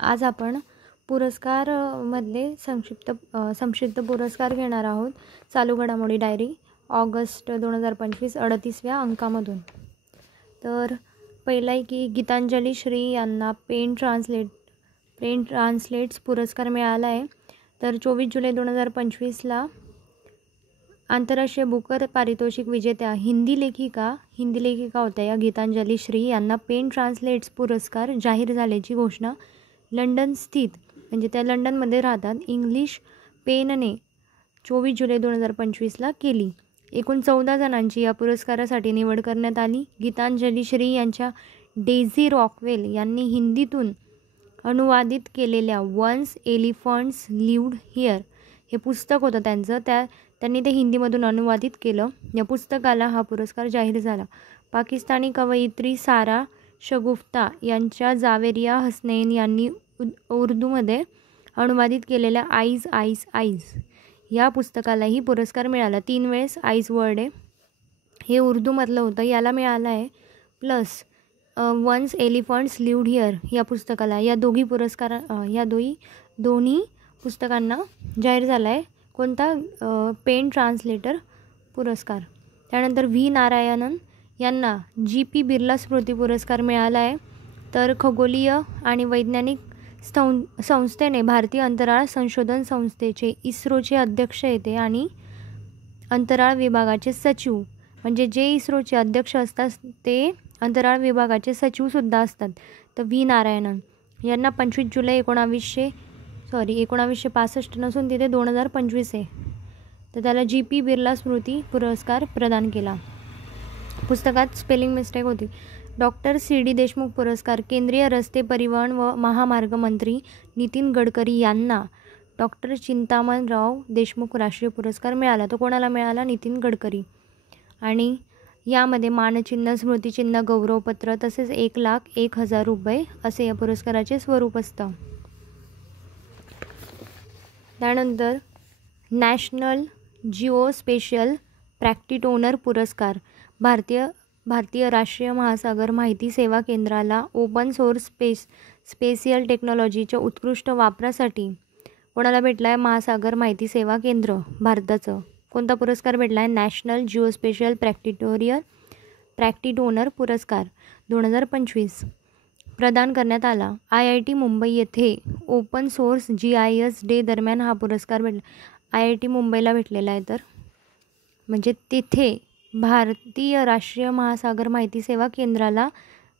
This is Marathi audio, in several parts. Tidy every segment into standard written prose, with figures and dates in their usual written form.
आज आपण पुरस्कार मधले संक्षिप्त पुरस्कार घेणार आहोत. चालू घडामोडी डायरी ऑगस्ट 2025 38व्या अंकामधून. तर पहिला आहे की गीतांजली श्री यांना पेन ट्रान्सलेट्स पुरस्कार मिळाला आहे. तर 24 जुलै 2025ला आंतरराष्ट्रीय बुकर पारितोषिक विजेत्या हिंदी लेखिका होत्या या गीतांजली श्री यांना पेन ट्रान्सलेट्स पुरस्कार जाहीर झाल्याची घोषणा लंडन स्थित, म्हणजे त्या लंडनमध्ये राहतात, इंग्लिश पेनने 24 जुलै 2025ला केली. एकूण 14 जणांची या पुरस्कारासाठी निवड करण्यात आली. गीतांजली श्री यांच्या डेझी रॉकवेल यांनी हिंदीतून अनुवादित केलेल्या वन्स एलिफंट्स लिव्ड हिअर हे पुस्तक होतं त्यांचं, त्यांनी ते हिंदीमधून अनुवादित केलं. या पुस्तकाला हा पुरस्कार जाहीर झाला. पाकिस्तानी कवयित्री सारा शगुफ्ता यांच्या जावेरिया हसनैन यांनी उर्दूमध्ये अनुवादित केलेल्या आईज आईज आईज या पुस्तकालाही पुरस्कार मिळाला. 3 वेळेस आईज वर्ड आहे, हे उर्दूमधलं होतं, याला मिळालं आहे. Plus once elephants lived here या पुस्तकाला, या दोन्ही पुस्तकांना जाहीर झाला आहे कोणता पेन ट्रान्सलेटर पुरस्कार. त्यानंतर व्ही नारायणन यांना GP बिर्ला स्मृती पुरस्कार मिळाला आहे. तर खगोलीय आणि वैज्ञानिक संस्थेने भारतीय अंतराळ संशोधन संस्थेचे इस्रोचे अध्यक्ष येते आणि अंतराळ विभागाचे सचिव, म्हणजे जे इस्रोचे अध्यक्ष असतात ते अंतराळ विभागाचे सचिवसुद्धा असतात. तर व्ही नारायणन यांना 25 जुलै 1965 नसून तिथे 2025 आहे, तर त्याला GP बिर्ला स्मृती पुरस्कार प्रदान केला. पुस्तकात स्पेलिंग मिस्टेक होती. डॉक्टर CD देशमुख पुरस्कार केंद्रीय रस्ते परिवहन व महामार्ग मंत्री नितीन गडकरी यांना डॉक्टर चिंतामणराव देशमुख राष्ट्रीय पुरस्कार मिळाला. तो कोणाला मिळाला? नितीन गडकरी. आणि यामध्ये मानचिन्ह, स्मृतिचिन्ह, गौरवपत्र तसेच 1,01,000 रुपये असे या पुरस्काराचे स्वरूप असतं. त्यानंतर नॅशनल जिओस्पेशियल प्रॅक्टिटोनर पुरस्कार भारतीय राष्ट्रीय महासागर माहिती सेवा केंद्राला ओपन सोर्स स्पेशियल टेक्नॉलॉजीच्या उत्कृष्ट वापरासाठी कोणाला भेटला आहे? महासागर माहिती सेवा केंद्र भारताचं. कोणता पुरस्कार भेटला आहे? नॅशनल जिओस्पेशियल प्रॅक्टिटोनर पुरस्कार 2025 प्रदान करण्यात आला. IIT मुंबई येथे ओपन सोर्स GIS डे दरम्यान हा पुरस्कार भेटला. IIT मुंबईला भेटलेला आहे, तर म्हणजे तिथे भारतीय राष्ट्रीय महासागर माहिती सेवा केंद्राला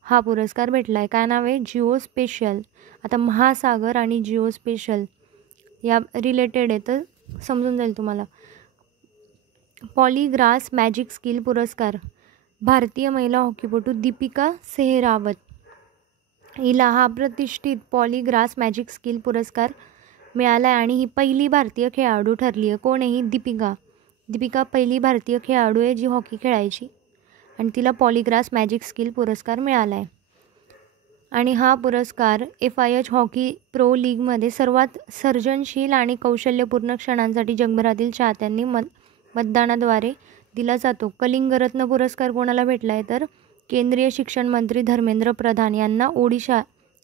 हा पुरस्कार भेटला आहे. काय नाव आहे? जिओस्पेशियल. आता महासागर आणि जिओस्पेशियल या रिलेटेड आहे, तर समजून जाईल तुम्हाला. पॉलीग्रास मॅजिक स्किल पुरस्कार भारतीय महिला हॉकीपटू दीपिका सेहरावत हिला हा प्रतिष्ठित पॉलीग्रास मॅजिक स्किल पुरस्कार मिळाला आहे आणि ही पहिली भारतीय खेळाडू ठरली आहे. कोण आहे ही? दीपिका पहिली भारतीय खेळाडू आहे जी हॉकी खेळायची आणि तिला पॉलीग्रास मॅजिक स्किल पुरस्कार मिळाला आहे. आणि हा पुरस्कार FIH हॉकी प्रो लीगमध्ये सर्वात सर्जनशील आणि कौशल्यपूर्ण क्षणांसाठी जगभरातील चाहत्यांनी मतदानाद्वारे दिला जातो. कलिंगरत्न पुरस्कार कोणाला भेटला आहे? तर केंद्रीय शिक्षण मंत्री धर्मेंद्र प्रधान यांना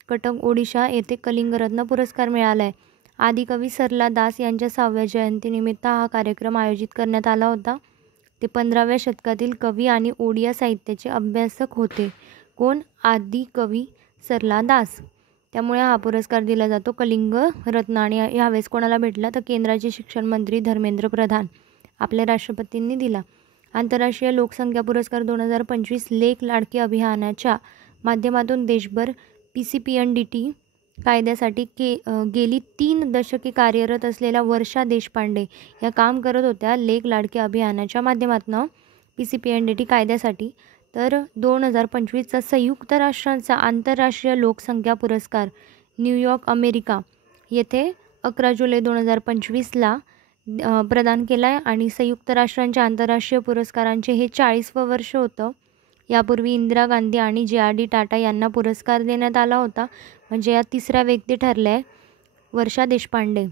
कटक ओडिशा येथे कलिंगरत्न पुरस्कार मिळाला आहे. आदिकवी सरला दास यांच्या 6व्या जयंतीनिमित्त हा कार्यक्रम आयोजित करण्यात आला होता. ते 15व्या शतकातील कवी आणि ओडिया साहित्याचे अभ्यासक होते. कोण? आदिकवी सरला दास. त्यामुळे हा पुरस्कार दिला जातो कलिंग रत्न. आणि यावेळेस कोणाला भेटला? तर केंद्राचे शिक्षण मंत्री धर्मेंद्र प्रधान आपल्या राष्ट्रपतींनी दिला. आंतरराष्ट्रीय लोकसंख्या पुरस्कार 2025 लेख लाडके अभियानाच्या माध्यमातून देशभर PCPNDT कायद्यासाठी गेली 3 दशके कार्यरत असलेल्या वर्षा देशपांडे या काम करत होत्या लेख लाडके अभियानाच्या माध्यमातून PCPNDT कायद्यासाठी. तर 2025चा संयुक्त राष्ट्रांचा आंतरराष्ट्रीय लोकसंख्या पुरस्कार न्यूयॉर्क अमेरिका येथे 11 जुलै 2025ला प्रदान केला आहे. आणि संयुक्त राष्ट्रांच्या आंतरराष्ट्रीय पुरस्कारांचे हे 40वं वर्ष होतं. यापूर्वी इंदिरा गांधी आणि JRD टाटा यांना पुरस्कार देण्यात आला होता, म्हणजे या 3ऱ्या व्यक्ती ठरल्या आहे वर्षा देशपांडे.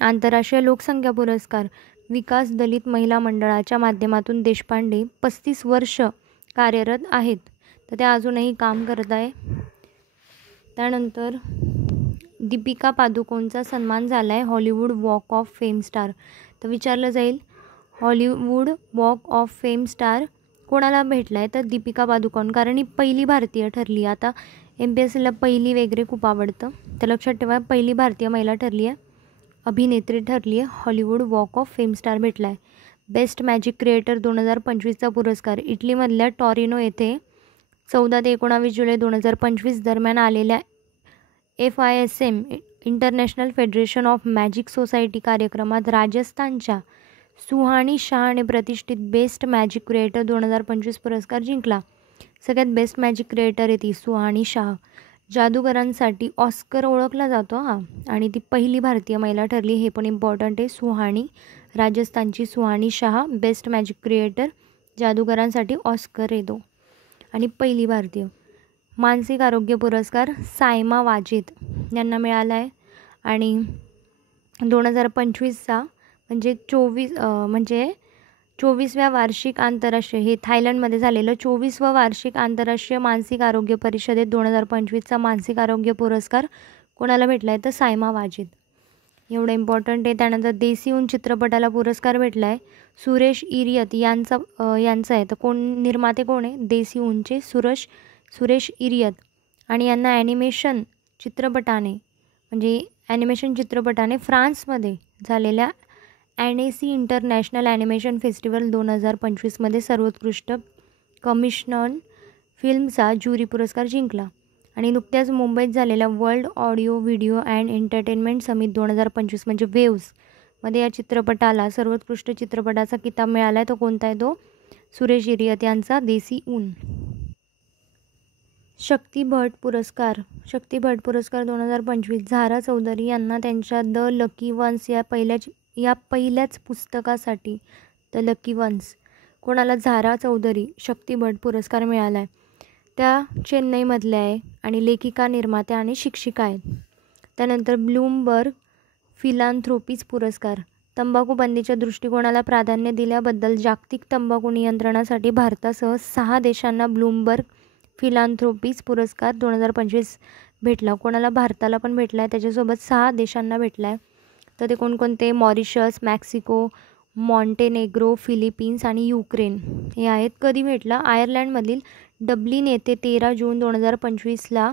आंतरराष्ट्रीय लोकसंख्या पुरस्कार विकास दलित महिला मंडळाच्या माध्यमातून देशपांडे 35 वर्ष कार्यरत आहेत, तर त्या अजूनही काम करत आहे. त्यानंतर दीपिका पादुकोणचा सन्मान झाला आहे Hollywood walk of fame star. तर विचारलं जाईल Hollywood walk of fame star कोणाला भेटला आहे, तर दीपिका पादुकोण, कारण ही पहिली भारतीय ठरली. आता MPSCला पहिली वगैरे खूप आवडतं, तर लक्षात ठेवा पहिली भारतीय महिला ठरली आहे, अभिनेत्री ठरली आहे, Hollywood walk of fame star भेटला आहे. बेस्ट मॅजिक क्रिएटर 2025चा पुरस्कार इटलीमधल्या टॉरिनो येथे 14 ते 19 जुलै 2025 दरम्यान आलेल्या FISM international federation of magic society कार्यक्रमात राजस्थानच्या सुहानी शाहने प्रतिष्ठित बेस्ट मॅजिक क्रिएटर 2025 पुरस्कार जिंकला. सगळ्यात बेस्ट मॅजिक क्रिएटर आहे ती सुहानी शाह. जादूगारांसाठी ऑस्कर ओळखला जातो आणि ती पहिली भारतीय महिला ठरली, हे पण इम्पॉर्टंट आहे. सुहानी, राजस्थानची Suhani Shah best magic creator, जादूगारांसाठी ऑस्कर येतो आणि पहिली भारतीय. मानसिक आरोग्य पुरस्कार सायमा वाजेद यांना मिळाला आहे आणि 2025चा म्हणजे 24व्या वार्षिक आंतरराष्ट्रीय, हे थायलंडमध्ये झालेलं 24वं वार्षिक आंतरराष्ट्रीय मानसिक आरोग्य परिषदेत 2025चा मानसिक आरोग्य पुरस्कार कोणाला भेटला आहे, तर सायमा वाजेद. एवढं इम्पॉर्टंट आहे. त्यानंतर देसी ऊन चित्रपटाला पुरस्कार भेटला आहे सुरेश इरियत यांचा आहे. तर निर्माते कोण आहे, देसी ऊनचे सुरेश इरियत, आणि यांना ॲनिमेशन चित्रपटाने फ्रान्समध्ये झालेल्या ॲनेसी इंटरनॅशनल ॲनिमेशन फेस्टिवल 2025मध्ये सर्वोत्कृष्ट कमिशनन फिल्मचा ज्युरी पुरस्कार जिंकला. आणि नुकत्याच मुंबईत झालेल्या world audio video and entertainment summit 2025 म्हणजे वेव्समध्ये या चित्रपटाला सर्वोत्कृष्ट चित्रपटाचा किताब मिळाला आहे. तो कोणता आहे, तो सुरेश इरियत यांचा देसी ऊन. शक्ती भट पुरस्कार 2025 झारा चौधरी यांना त्यांच्या द लकी वन्स या पहिल्याच पुस्तकासाठी द लकी वन्स कोणाला, झारा चौधरी, शक्ती भट पुरस्कार मिळाला आहे. त्या चेन्नईमधल्या आहे आणि लेखिका, निर्मात्या आणि शिक्षिका आहेत. त्यानंतर ब्लूमबर्ग फिलांथ्रोपीज पुरस्कार तंबाखू बंदीच्या दृष्टिकोनाला प्राधान्य दिल्याबद्दल जागतिक तंबाखू नियंत्रणासाठी भारतासह 6 देशांना ब्लूमबर्ग फिलांथ्रोपीज पुरस्कार 2025 भेटला. कोणाला, भारताला पण भेटला आहे, त्याच्यासोबत 6 देशांना भेटला आहे. तर ते कोणकोणते, मॉरिशस, मेक्सिको, मॉन्टेनेग्रो, फिलिपिन्स आणि युक्रेन हे आहेत. कधी भेटला, आयर्लंडमधील डब्लिन येथे 13 जून 2025ला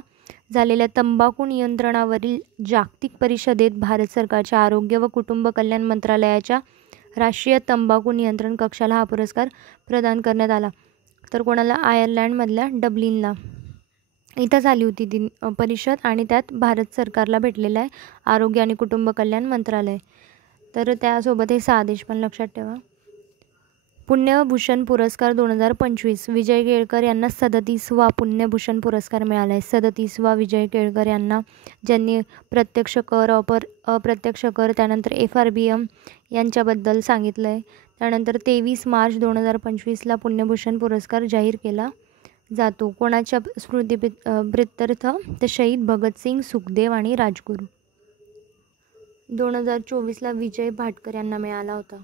झालेल्या तंबाखू नियंत्रणावरील जागतिक परिषदेत भारत सरकारच्या आरोग्य व कुटुंब कल्याण मंत्रालयाच्या राष्ट्रीय तंबाखू नियंत्रण कक्षाला हा पुरस्कार प्रदान करण्यात आला. तर कोणाला, आयर्लंडमधल्या डब्लिनला. इथं झाली होती ती परिषद आणि त्यात भारत सरकारला भेटलेलं आहे आरोग्य आणि कुटुंब कल्याण मंत्रालय. तर त्यासोबत हे 6 देश पण लक्षात ठेवा. पुण्यभूषण पुरस्कार 2025 विजय केळकर यांना 37वा पुण्यभूषण पुरस्कार मिळाला आहे. 37वा विजय केळकर यांना, ज्यांनी प्रत्यक्ष कर, अप्रत्यक्ष कर, त्यानंतर FRBM यांच्याबद्दल सांगितलं आहे. त्यानंतर 23 मार्च 2025ला पुण्यभूषण पुरस्कार जाहीर केला जातो. कोणाच्या स्मृतिप्रित्यर्थ, तर शहीद भगतसिंग, सुखदेव आणि राजगुरू. 2024ला विजय भाटकर यांना मिळाला होता.